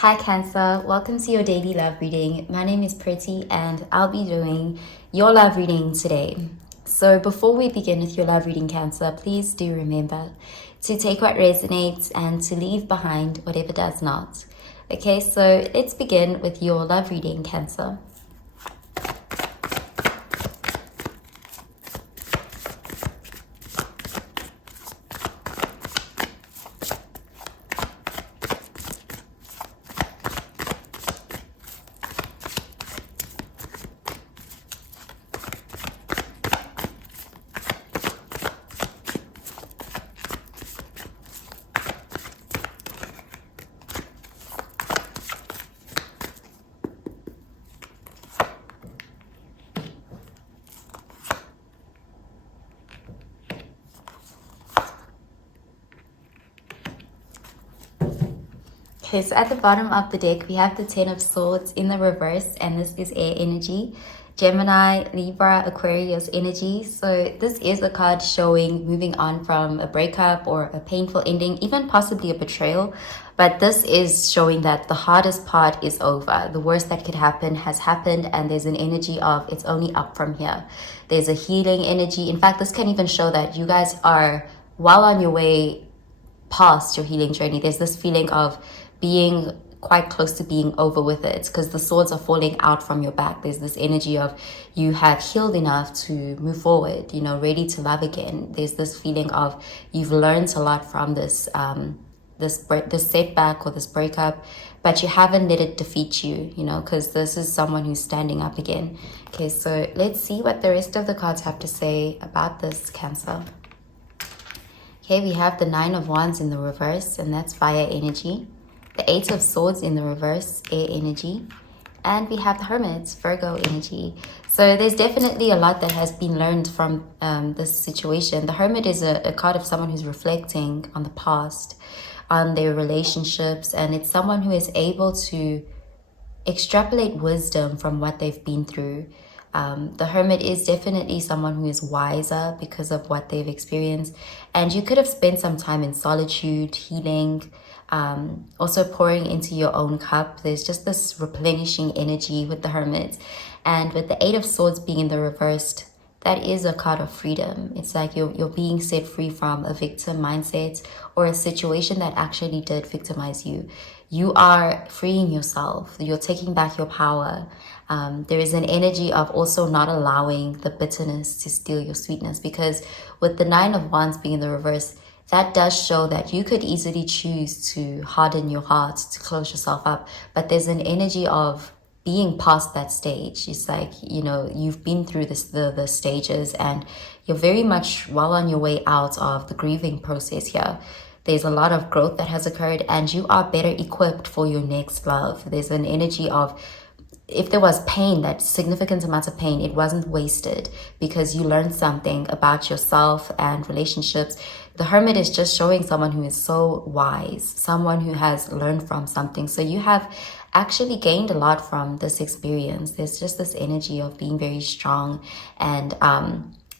Hi Cancer, welcome to your daily love reading. My name is Pretty and I'll be doing your love reading today. So before we begin with your love reading, Cancer, please do remember to take what resonates and to leave behind whatever does not. Okay, so let's begin with your love reading, Cancer. Okay, so at the bottom of the deck, we have the Ten of Swords in the reverse, and this is air energy. Gemini, Libra, Aquarius energy. So this is a card showing moving on from a breakup or a painful ending, even possibly a betrayal. But this is showing that the hardest part is over. The worst that could happen has happened, and there's an energy of it's only up from here. There's a healing energy. In fact, this can even show that you guys are well on your way past your healing journey. There's this feeling of being quite close to being over with it because the swords are falling out from your back. There's this energy of you have healed enough to move forward, you know, ready to love again. There's this feeling of you've learned a lot from this this setback or this breakup, but you haven't let it defeat you, you know, because this is someone who's standing up again. Okay, so let's see what the rest of the cards have to say about this, Cancer. Okay, we have the Nine of Wands in the reverse, and that's fire energy. The Eight of Swords in the reverse, air energy. And we have the Hermit, Virgo energy. So there's definitely a lot that has been learned from this situation. The Hermit is a card of someone who's reflecting on the past, on their relationships. And it's someone who is able to extrapolate wisdom from what they've been through. The Hermit is definitely someone who is wiser because of what they've experienced. And you could have spent some time in solitude, healing, also pouring into your own cup. There's just this replenishing energy with the Hermit. And with the Eight of Swords being in the reversed, that is a card of freedom. It's like you're being set free from a victim mindset or a situation that actually did victimize you. You are freeing yourself. You're taking back your power. There is an energy of also not allowing the bitterness to steal your sweetness, because with the Nine of Wands being in the reverse, that does show that you could easily choose to harden your heart, to close yourself up. But there's an energy of being past that stage. It's like, you know, you've been through the stages and you're very much well on your way out of the grieving process here. There's a lot of growth that has occurred and you are better equipped for your next love. There's an energy of, if there was pain, that significant amount of pain, it wasn't wasted because you learned something about yourself and relationships. The Hermit is just showing someone who is so wise, someone who has learned from something. So you have actually gained a lot from this experience. There's just this energy of being very strong and,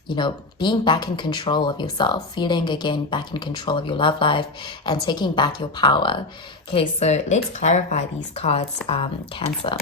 you know, being back in control of yourself, feeling again back in control of your love life and taking back your power. Okay, so let's clarify these cards, Cancer.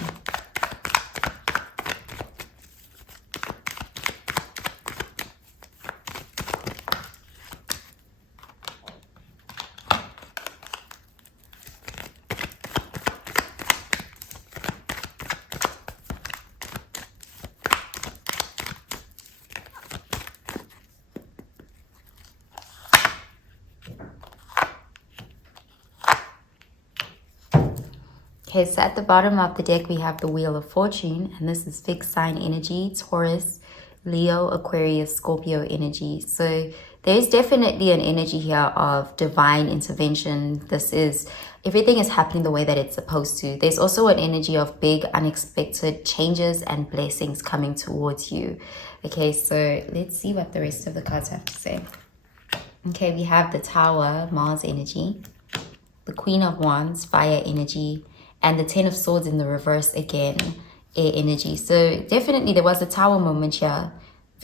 Okay, so at the bottom of the deck, we have the Wheel of Fortune, and this is fixed sign energy, Taurus, Leo, Aquarius, Scorpio energy. So there's definitely an energy here of divine intervention. This is, everything is happening the way that it's supposed to. There's also an energy of big, unexpected changes and blessings coming towards you. Okay, so let's see what the rest of the cards have to say. Okay, we have the Tower, Mars energy, the Queen of Wands, fire energy, and the Ten of Swords in the reverse again, air energy. So definitely there was a Tower moment here.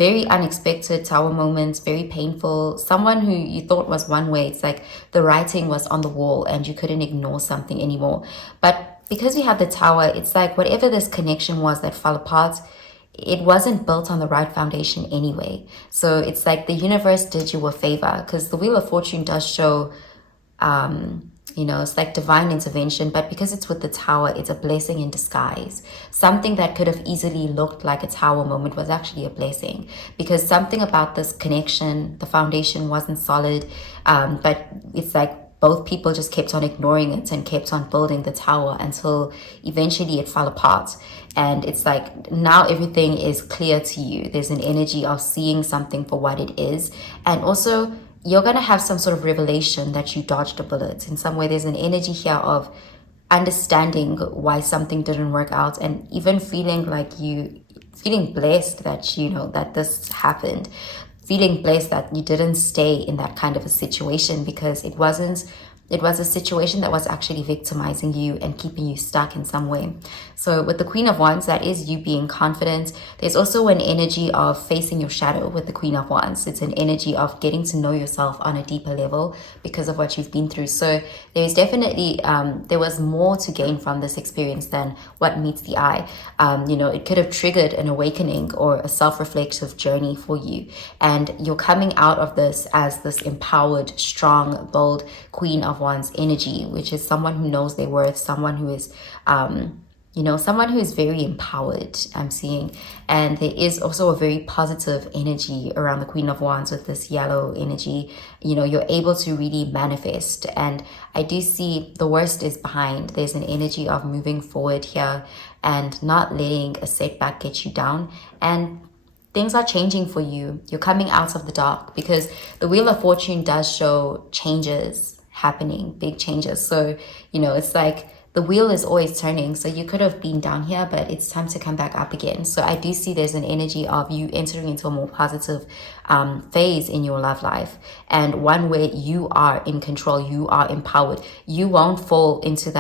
very unexpected tower moments, very painful. Someone who you thought was one way, it's like the writing was on the wall and you couldn't ignore something anymore. But because we have the tower, it's like whatever this connection was that fell apart, it wasn't built on the right foundation anyway. So it's like the universe did you a favor, because the Wheel of Fortune does show, it's like divine intervention, but because it's with the tower, it's a blessing in disguise. Something that could have easily looked like a tower moment was actually a blessing, because something about this connection, the foundation wasn't solid, but it's like both people just kept on ignoring it and kept on building the tower until eventually it fell apart. And it's like now everything is clear to you. There's an energy of seeing something for what it is. And also you're going to have some sort of revelation that you dodged a bullet. In some way, there's an energy here of understanding why something didn't work out, and even feeling blessed that, that this happened. Feeling blessed that you didn't stay in that kind of a situation, because it was a situation that was actually victimizing you and keeping you stuck in some way. So with the Queen of Wands, that is you being confident. There's also an energy of facing your shadow with the Queen of Wands. It's an energy of getting to know yourself on a deeper level because of what you've been through. So there's definitely, there was more to gain from this experience than what meets the eye. It could have triggered an awakening or a self-reflective journey for you. And you're coming out of this as this empowered, strong, bold Queen of Wands energy, which is someone who knows their worth, someone who is someone who is very empowered, I'm seeing. And there is also a very positive energy around the Queen of Wands with this yellow energy. You're able to really manifest, and I do see the worst is behind. There's an energy of moving forward here and not letting a setback get you down, and things are changing for you. You're coming out of the dark, because the Wheel of Fortune does show changes happening, big changes. So it's like the wheel is always turning. So you could have been down here, but it's time to come back up again. So I do see there's an energy of you entering into a more positive phase in your love life, and one where you are in control, you are empowered. You won't fall into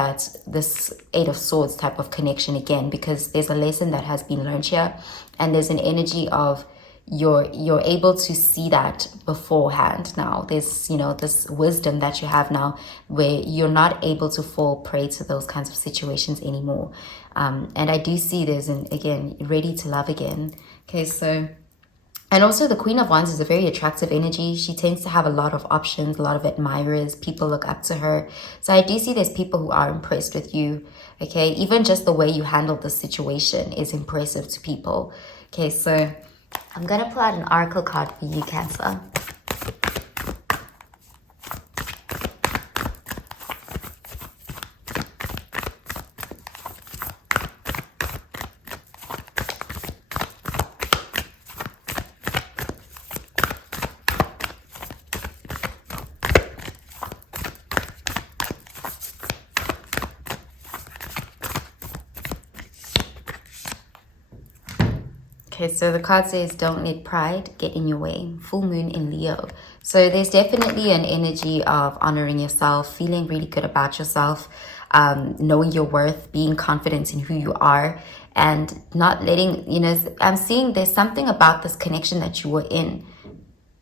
this Eight of Swords type of connection again, because there's a lesson that has been learned here, and there's an energy of you're able to see that beforehand now. There's this wisdom that you have now, where you're not able to fall prey to those kinds of situations anymore. And I do see there's again ready to love again. Okay, so, and also the Queen of Wands is a very attractive energy. She tends to have a lot of options, a lot of admirers. People look up to her. So I do see there's people who are impressed with you. Okay, even just the way you handled the situation is impressive to people. Okay, so I'm going to pull out an oracle card for you, Cancer. Okay, so the card says, don't let pride get in your way. Full moon in Leo. So there's definitely an energy of honoring yourself, feeling really good about yourself, knowing your worth, being confident in who you are, and not letting, I'm seeing there's something about this connection that you were in.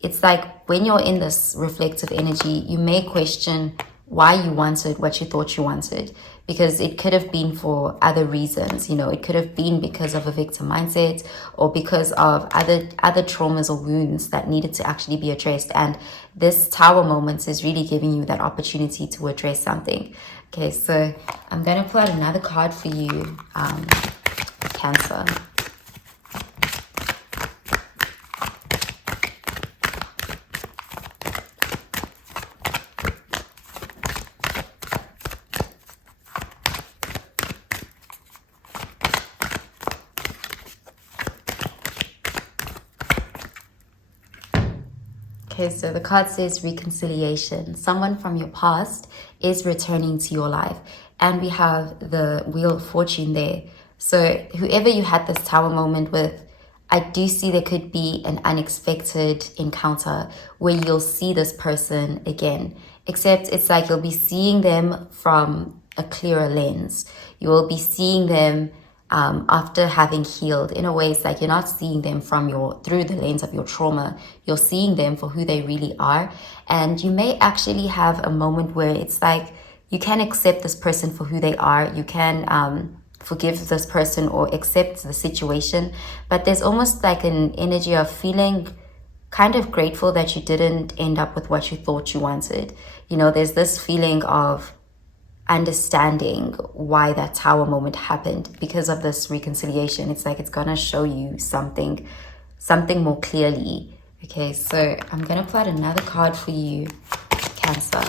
It's like when you're in this reflective energy, you may question why you wanted what you thought you wanted, because it could have been for other reasons. It could have been because of a victim mindset, or because of other traumas or wounds that needed to actually be addressed. And this Tower moment is really giving you that opportunity to address something. Okay, so I'm going to pull out another card for you, Cancer. Okay, so the card says reconciliation. Someone from your past is returning to your life. And we have the Wheel of Fortune there. So whoever you had this Tower moment with, I do see there could be an unexpected encounter where you'll see this person again. Except it's like you'll be seeing them from a clearer lens. You will be seeing them after having healed. In a way, it's like you're not seeing them through the lens of your trauma. You're seeing them for who they really are. And you may actually have a moment where it's like you can accept this person for who they are. You can forgive this person or accept the situation. But there's almost like an energy of feeling kind of grateful that you didn't end up with what you thought you wanted. There's this feeling of understanding why that tower moment happened because of this reconciliation. It's like it's gonna show you something more clearly. Okay, so I'm gonna pull out another card for you, Cancer.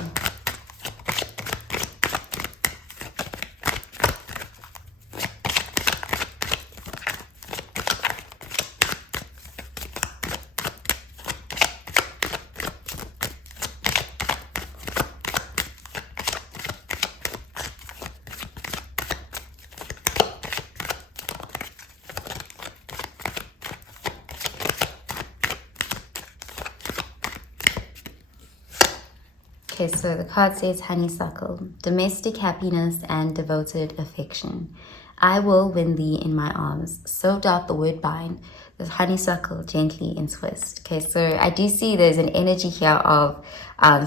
Okay, so the card says honeysuckle, domestic happiness and devoted affection. I will win thee in my arms. So doth the word bind, the honeysuckle gently in twist. Okay, so I do see there's an energy here of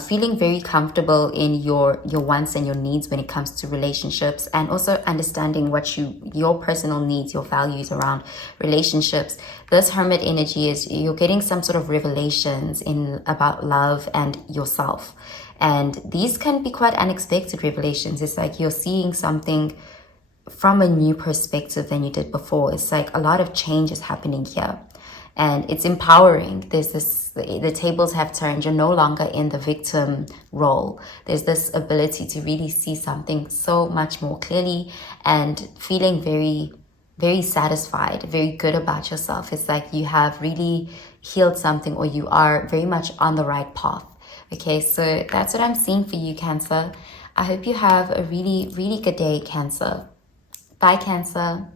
feeling very comfortable in your wants and your needs when it comes to relationships, and also understanding what your personal needs, your values around relationships. This hermit energy is you're getting some sort of revelations about love and yourself. And these can be quite unexpected revelations. It's like you're seeing something from a new perspective than you did before. It's like a lot of change is happening here. And it's empowering. The tables have turned. You're no longer in the victim role. There's this ability to really see something so much more clearly and feeling very, very satisfied, very good about yourself. It's like you have really healed something, or you are very much on the right path. Okay, so that's what I'm seeing for you, Cancer. I hope you have a really, really good day, Cancer. Bye, Cancer.